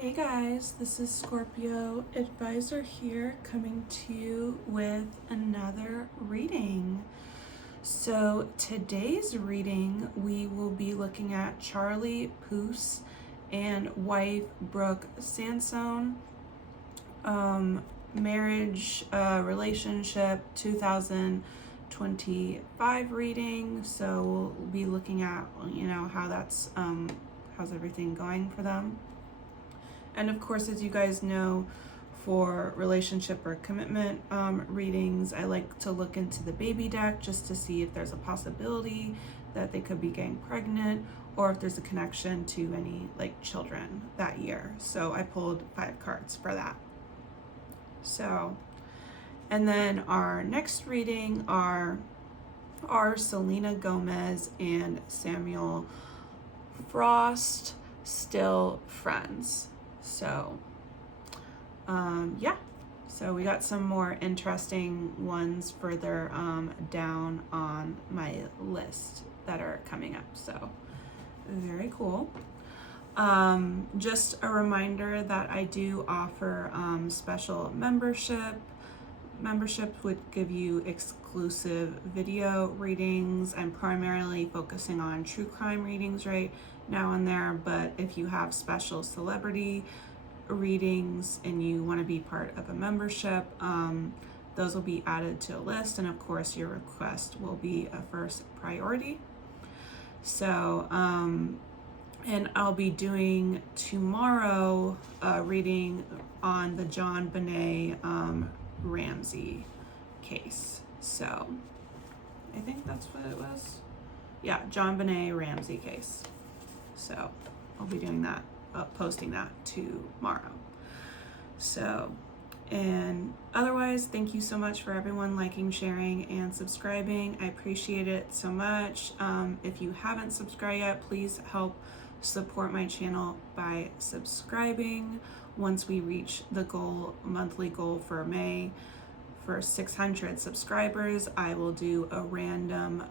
Hey guys, this is Scorpio Advisor here, coming to you with another reading. So today's reading, we will be looking at Charlie Puth and wife Brooke Sansone, marriage, relationship 2025 reading. So we'll be looking at, how that's, how's everything going for them. And of course, as you guys know, for relationship or commitment readings, I like to look into the baby deck just to see if there's a possibility that they could be getting pregnant or if there's a connection to any children that year. So I pulled 5 cards for that. So, and then our next reading are Selena Gomez and Samuel Frost, still friends. So, so we got some more interesting ones further down on my list that are coming up. So, very cool. Just a reminder that I do offer special membership. Membership would give you exclusive video readings. I'm primarily focusing on true crime readings right now and there, but if you have special celebrity readings and you want to be part of a membership, those will be added to a list, and of course your request will be a first priority. So and I'll be doing tomorrow a reading on the John Benet Ramsey case. So I think that's what it was. Yeah, John Benet Ramsey case. So I'll be doing that, posting that tomorrow. So, and otherwise, thank you so much for everyone liking, sharing, and subscribing. I appreciate it so much. If you haven't subscribed yet, please help support my channel by subscribing. Once we reach the monthly goal for May, for 600 subscribers, I will do a random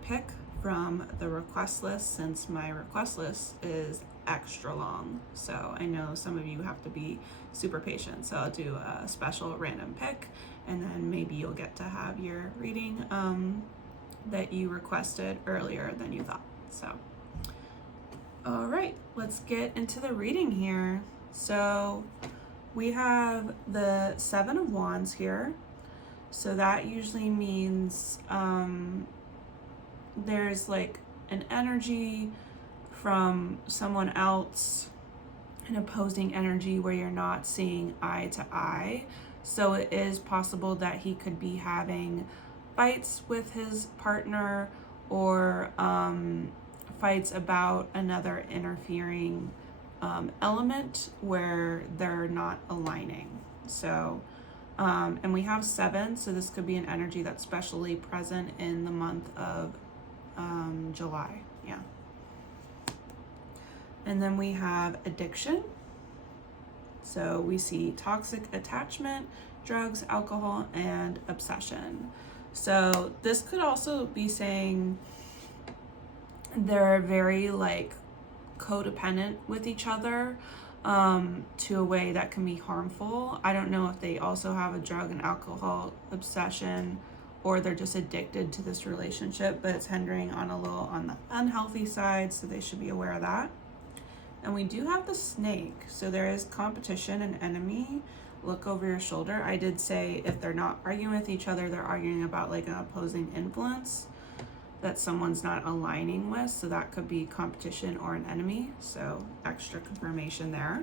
pick from the request list, since my request list is extra long. So I know some of you have to be super patient. So I'll do a special random pick, and then maybe you'll get to have your reading that you requested earlier than you thought. So, all right, let's get into the reading here. So we have the 7 of Wands here. So that usually means there's an energy from someone else, an opposing energy where you're not seeing eye to eye. So it is possible that he could be having fights with his partner, or fights about another interfering element where they're not aligning. So and we have 7, so this could be an energy that's especially present in the month of July. Yeah. And then we have addiction. So we see toxic attachment, drugs, alcohol, and obsession. So this could also be saying they're very codependent with each other to a way that can be harmful. I don't know if they also have a drug and alcohol obsession, or they're just addicted to this relationship, but it's hindering on the unhealthy side, so they should be aware of that. And we do have the snake, so there is competition and enemy. Look over your shoulder. I did say if they're not arguing with each other, they're arguing about an opposing influence that someone's not aligning with, so that could be competition or an enemy. So extra confirmation there.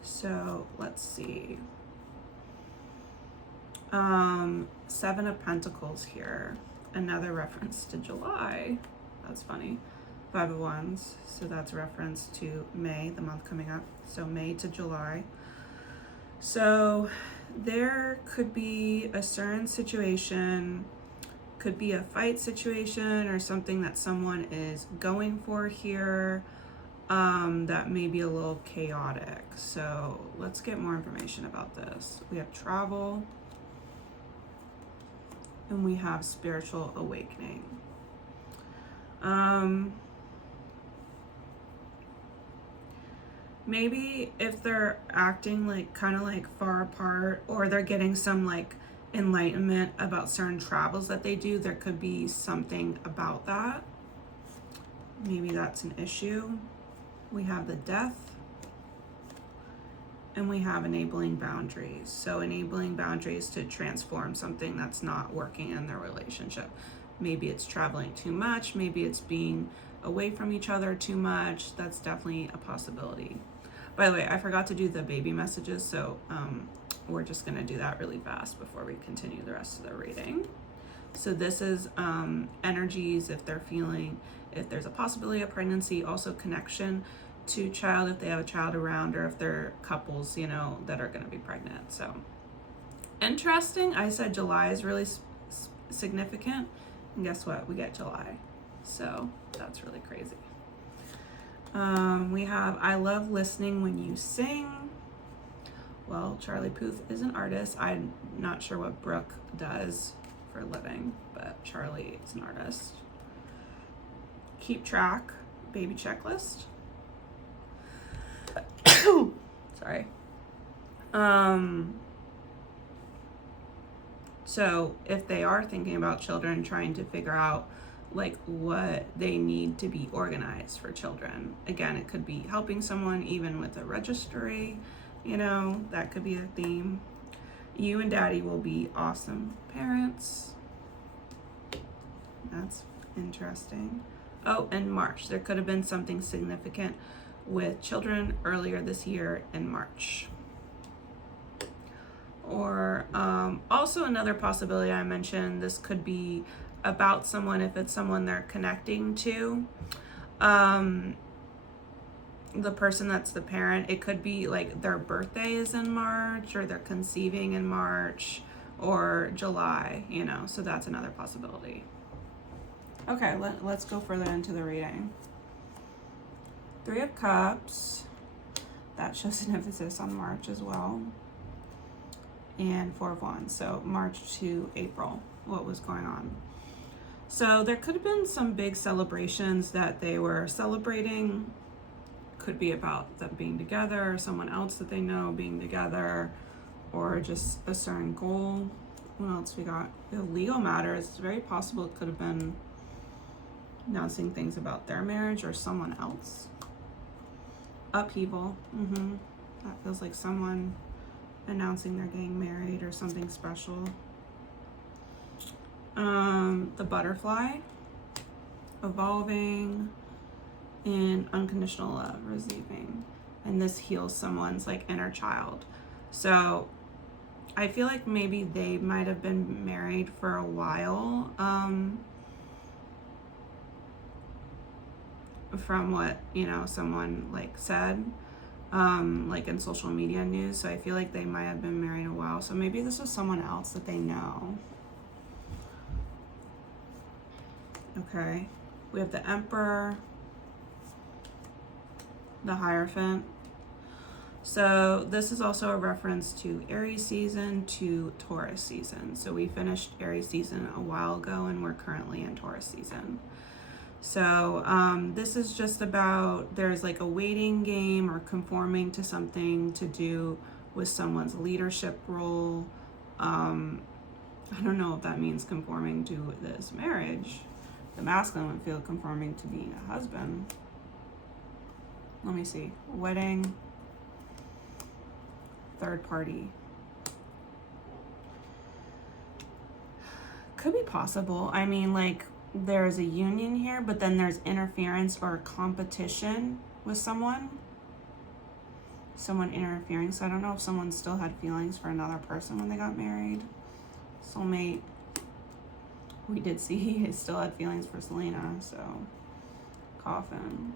So let's see. 7 of Pentacles here, another reference to July. That's funny. 5 of Wands, so that's a reference to May, the month coming up. So May to July. So there could be a certain situation, could be a fight situation or something that someone is going for here that may be a little chaotic. So let's get more information about this. We have travel, and we have spiritual awakening. maybe if they're acting like kind of like far apart, or they're getting some like enlightenment about certain travels that they do, there could be something about that. Maybe that's an issue. We have the death, and we have enabling boundaries. So enabling boundaries to transform something that's not working in their relationship. Maybe it's traveling too much, maybe it's being away from each other too much. That's definitely a possibility. By the way, I forgot to do the baby messages, so we're just gonna do that really fast before we continue the rest of the reading. So this is energies, if they're feeling, if there's a possibility of pregnancy, also connection to child, if they have a child around, or if they're couples, you know, that are gonna be pregnant. So interesting. I said July is really significant, and guess what? We get July. So that's really crazy. We have, I love listening when you sing. Well, Charlie Puth is an artist. I'm not sure what Brooke does for a living, but Charlie is an artist. Keep track, baby checklist. Sorry. So if they are thinking about children, trying to figure out like what they need to be organized for children. Again, it could be helping someone even with a registry, you know, that could be a theme. You and daddy will be awesome parents. That's interesting. Oh, and March. There could have been something significant with children earlier this year in March. Or also another possibility I mentioned, this could be about someone, if it's someone they're connecting to, the person that's the parent. It could be like their birthday is in March, or they're conceiving in March or July, you know, so that's another possibility. Okay, let's go further into the reading. 3 of Cups, that shows an emphasis on March as well. And 4 of Wands, so March to April, what was going on. So there could have been some big celebrations that they were celebrating. Could be about them being together, or someone else that they know being together, or just a certain goal. What else we got? The legal matters. It's very possible it could have been announcing things about their marriage or someone else. Upheaval. That feels like someone announcing they're getting married or something special. The butterfly, evolving, and unconditional love, receiving. And this heals someone's like inner child. So I feel like maybe they might have been married for a while, from what, you know, someone like said, like in social media news. So I feel like they might have been married a while. So maybe this was someone else that they know. Okay, we have the Emperor, the Hierophant. So this is also a reference to Aries season, to Taurus season. So we finished Aries season a while ago, and we're currently in Taurus season. So this is just about, there's like a waiting game or conforming to something to do with someone's leadership role. I don't know if that means conforming to this marriage. The masculine would feel conforming to being a husband. Let me see. Wedding. Third party. Could be possible. I mean, like, there's a union here, but then there's interference or competition with someone. Someone interfering. So I don't know if someone still had feelings for another person when they got married. Soulmate. We did see he still had feelings for Selena, so coffin.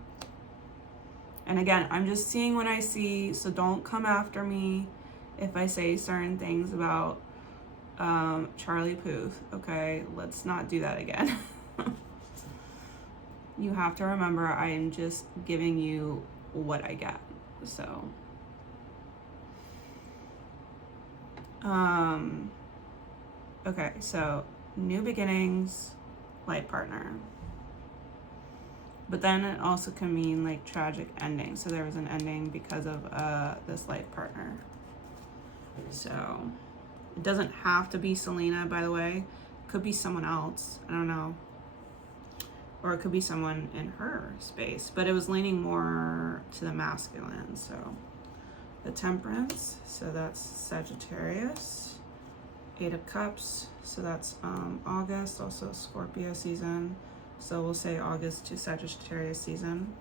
And again, I'm just seeing what I see, so don't come after me if I say certain things about Charlie Puth, okay? Let's not do that again. You have to remember, I am just giving you what I get, so. Okay, so new beginnings, life partner. But then it also can mean like tragic ending. So there was an ending because of this life partner. So it doesn't have to be Selena, by the way. It could be someone else. I don't know. Or it could be someone in her space. But it was leaning more to the masculine. So the Temperance. So that's Sagittarius. 8 of Cups. So that's August. Also Scorpio season. So we'll say August to Sagittarius season,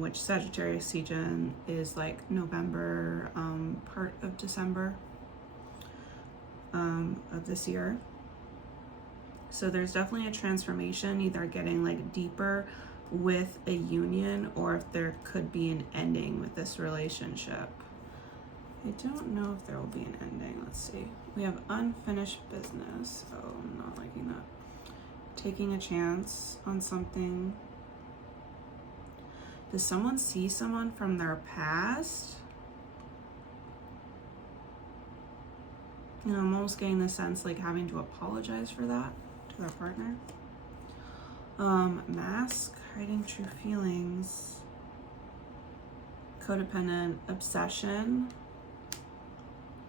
which Sagittarius season is like November, part of December of this year. So there's definitely a transformation, either getting like deeper with a union, or if there could be an ending with this relationship. I don't know if there will be an ending. Let's see. We have unfinished business. Oh, I'm not liking that. Taking a chance on something. Does someone see someone from their past? You know, I'm almost getting the sense like having to apologize for that to their partner. Mask, hiding true feelings. Codependent obsession.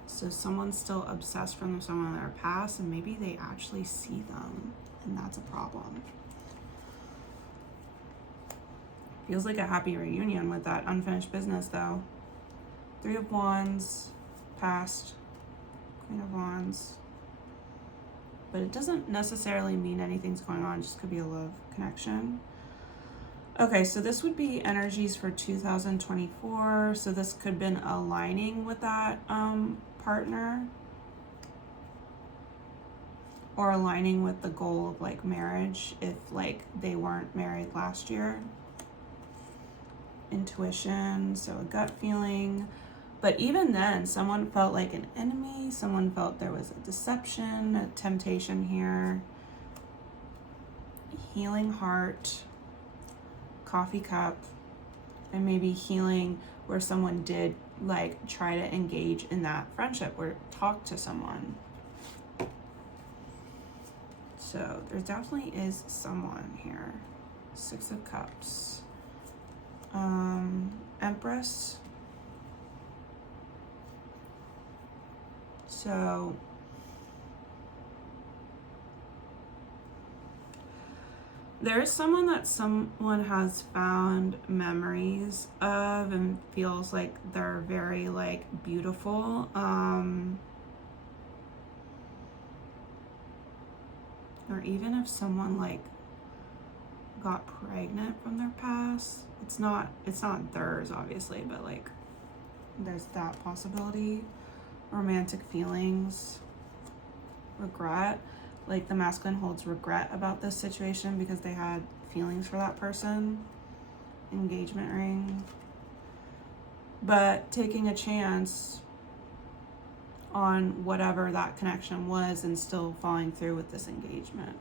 So someone's still obsessed from someone in their past, and maybe they actually see them, and that's a problem. Feels like a happy reunion with that unfinished business, though. 3 of Wands, past, Queen of Wands. But it doesn't necessarily mean anything's going on, it just could be a love connection. Okay, so this would be energies for 2024. So this could have been aligning with that partner, or aligning with the goal of like marriage if like they weren't married last year. Intuition, so a gut feeling. But even then, someone felt like an enemy, someone felt there was a deception, a temptation here. Healing heart, coffee cup, and maybe healing where someone did like try to engage in that friendship or talk to someone. So there definitely is someone here. 6 of Cups. Empress. So there is someone that someone has found memories of and feels like they're very like beautiful. Or even if someone like got pregnant from their past, it's not theirs obviously, but like there's that possibility. Romantic feelings, regret, like the masculine holds regret about this situation because they had feelings for that person. Engagement ring, but taking a chance on whatever that connection was and still following through with this engagement.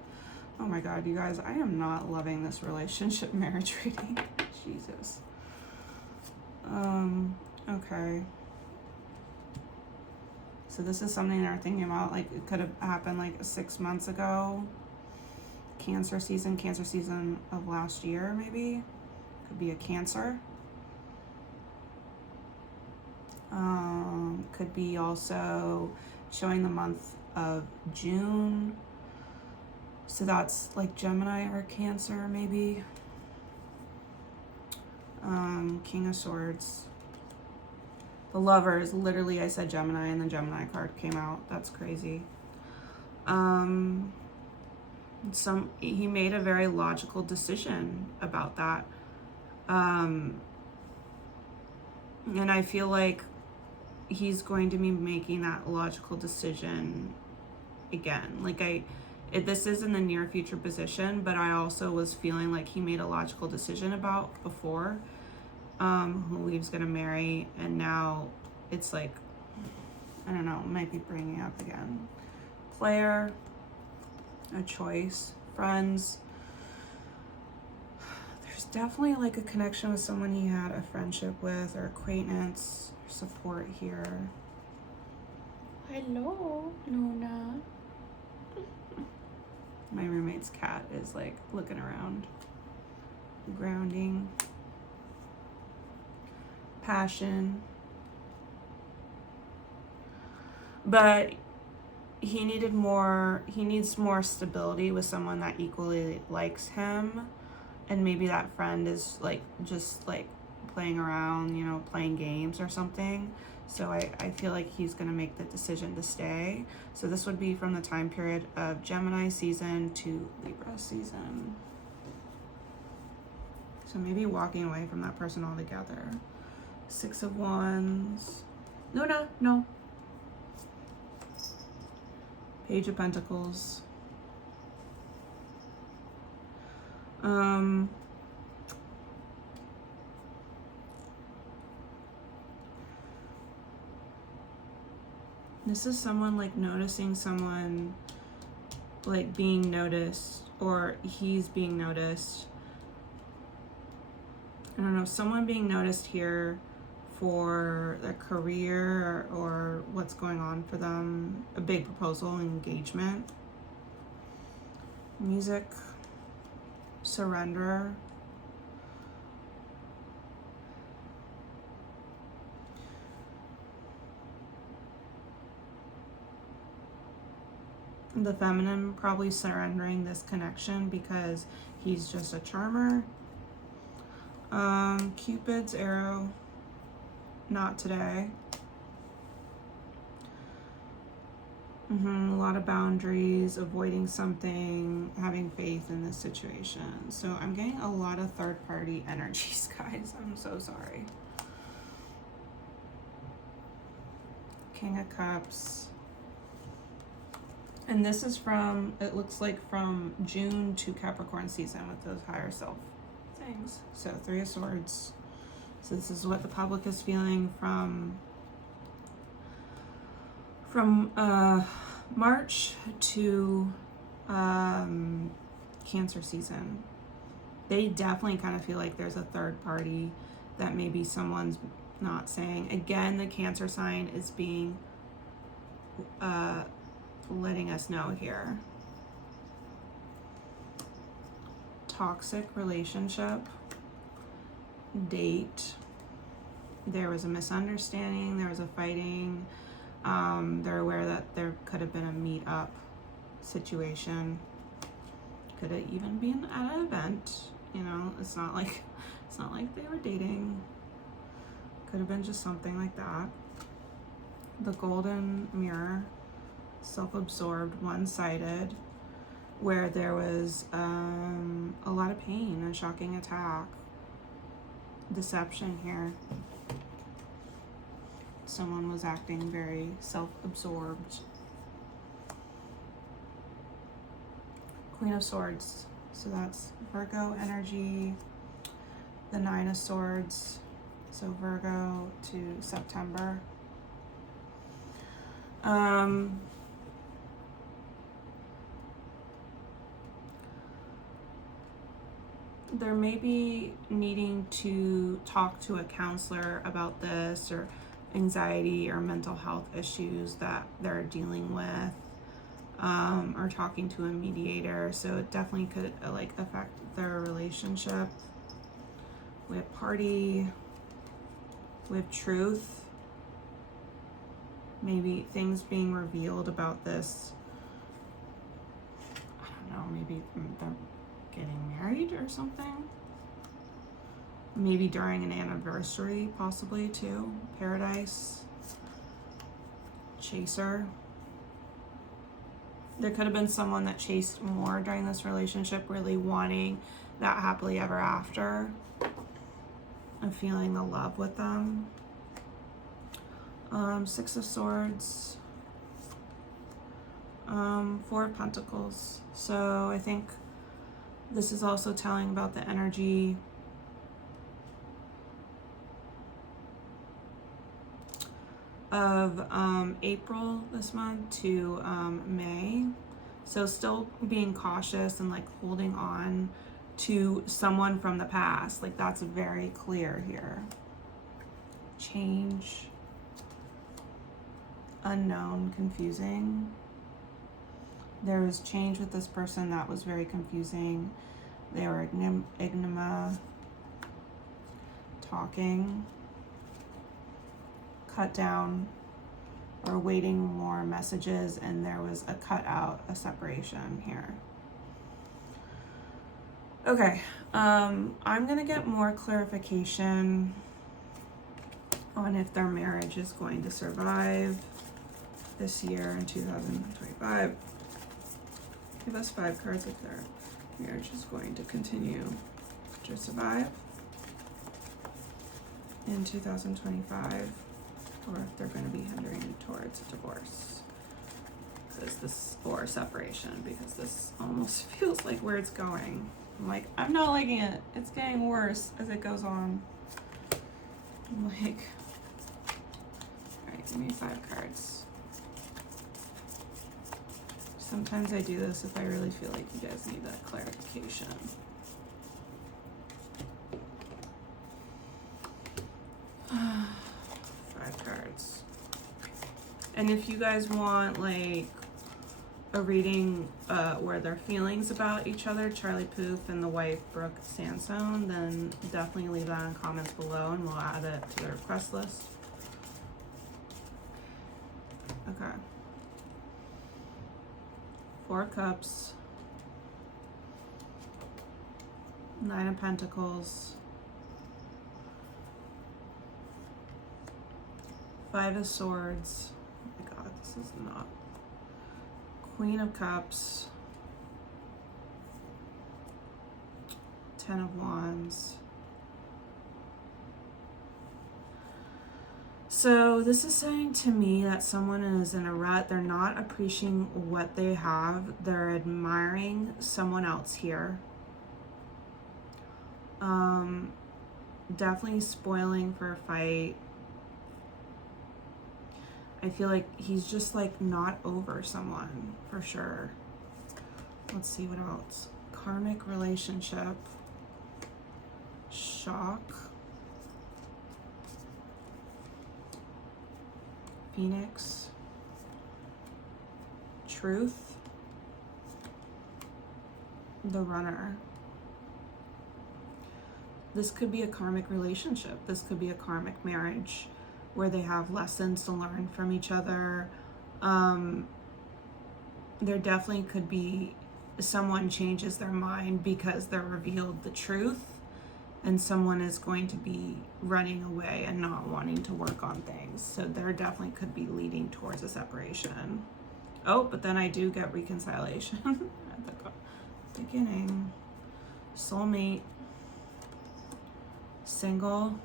Oh my God, you guys, I am not loving this relationship marriage reading. Jesus. Okay. So this is something they're thinking about, like it could have happened like 6 months ago. Cancer season of last year, maybe. Could be a Cancer. Could be also showing the month of June. So that's like Gemini or Cancer, maybe. King of Swords. The Lovers, literally I said Gemini and the Gemini card came out. That's crazy. He made a very logical decision about that. And I feel like he's going to be making that logical decision again. Like this is in the near future position, but I also was feeling like he made a logical decision about before who he was going to marry, and now it's like, I don't know, might be bringing up again. Player, a choice, friends. There's definitely like a connection with someone he had a friendship with or acquaintance or support here. Hello, Luna. My roommate's cat is like looking around. grounding, passion. But he needs more stability with someone that equally likes him. And maybe that friend is like just like playing around, you know, playing games or something. So I feel like he's going to make the decision to stay. So this would be from the time period of Gemini season to Libra season. So maybe walking away from that person altogether. 6 of Wands. No. Page of Pentacles. This is someone like noticing someone like being noticed, or he's being noticed. I don't know, someone being noticed here for their career or what's going on for them. A big proposal, engagement. Music. Surrender. The feminine probably surrendering this connection because he's just a charmer. Cupid's arrow. Not today. A lot of boundaries, avoiding something, having faith in this situation. So I'm getting a lot of third party energies, guys. I'm so sorry. King of Cups. And this is from, it looks like from June to Capricorn season with those higher self things. So 3 of Swords. So this is what the public is feeling from March to Cancer season. They definitely kind of feel like there's a third party that maybe someone's not saying. Again, the Cancer sign is being letting us know here. Toxic relationship. Date. There was a misunderstanding, there was a fighting. They're aware that there could have been a meet up situation. Could have even been at an event, you know. It's not like they were dating. Could have been just something like that. The golden mirror, self-absorbed, one-sided, where there was a lot of pain, a shocking attack, deception here. Someone was acting very self-absorbed. Queen of Swords. So that's Virgo energy. The 9 of Swords. So Virgo to September. There may be needing to talk to a counselor about this, or anxiety or mental health issues that they're dealing with, or talking to a mediator. So it definitely could like affect their relationship. We have party. We have truth. Maybe things being revealed about this. I don't know, maybe they're getting married or something. Maybe during an anniversary, possibly too. Paradise. Chaser. There could have been someone that chased more during this relationship, really wanting that happily ever after and feeling the love with them. 6 of Swords. 4 of Pentacles. So I think this is also telling about the energy of April this month to May. So still being cautious and like holding on to someone from the past. Like that's very clear here. Change. Unknown, confusing. There was change with this person that was very confusing. They were enigma, talking, cut down, or waiting more messages, and there was a cut out, a separation here. Okay, I'm gonna get more clarification on if their marriage is going to survive this year in 2025. Give us 5 cards if their marriage is going to continue to survive in 2025, or if they're going to be hindering towards a divorce, because this, or separation, because this almost feels like where it's going. I'm like, I'm not liking it. It's getting worse as it goes on. I'm like, all right, give me 5 cards. Sometimes I do this if I really feel like you guys need that clarification. Five cards. And if you guys want like a reading where their feelings about each other, Charlie Puth and the wife Brooke Sansone, then definitely leave that in comments below and we'll add it to the request list. Okay. 4 of Cups, 9 of Pentacles, 5 of Swords. Oh my God, this is not. Queen of Cups, 10 of Wands. So this is saying to me that someone is in a rut. They're not appreciating what they have. They're admiring someone else here. Definitely spoiling for a fight. I feel like he's just like not over someone for sure. Let's see what else. Karmic relationship. Shock. Phoenix, Truth, the Runner. This could be a karmic relationship. This could be a karmic marriage where they have lessons to learn from each other. There definitely could be someone changes their mind because they're revealed the truth, and someone is going to be running away and not wanting to work on things. So there definitely could be leading towards a separation. Oh, but then I do get reconciliation at the beginning. Soulmate, single,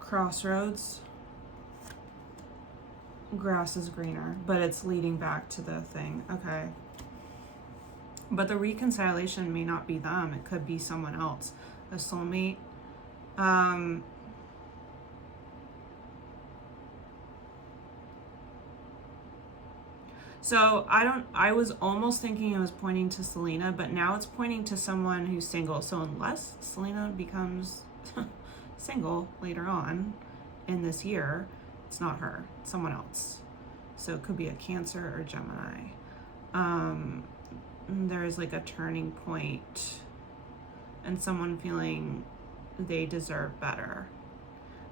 crossroads, grass is greener, but it's leading back to the thing. Okay. But the reconciliation may not be them. It could be someone else, a soulmate. So I was almost thinking it was pointing to Selena, but now it's pointing to someone who's single. So unless Selena becomes single later on in this year, it's not her, it's someone else. So it could be a Cancer or Gemini. There is like a turning point and someone feeling they deserve better,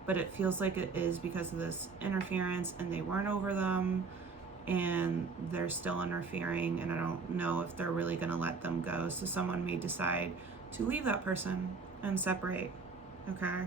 but it feels like it is because of this interference and they weren't over them and they're still interfering, and I don't know if they're really going to let them go. So someone may decide to leave that person and separate. Okay.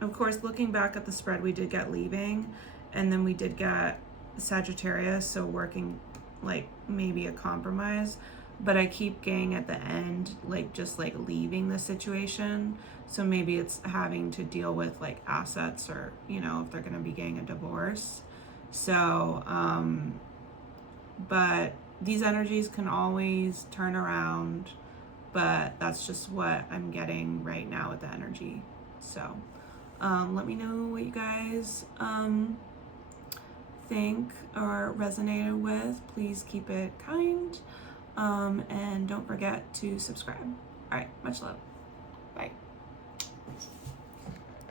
Of course, looking back at the spread, we did get leaving, and then we did get Sagittarius, so working like maybe a compromise, but I keep getting at the end like just like leaving the situation. So maybe it's having to deal with like assets, or you know, if they're going to be getting a divorce. So but these energies can always turn around, but that's just what I'm getting right now with the energy. So let me know what you guys think or resonated with. Please keep it kind, and don't forget to subscribe. All right, much love. Bye.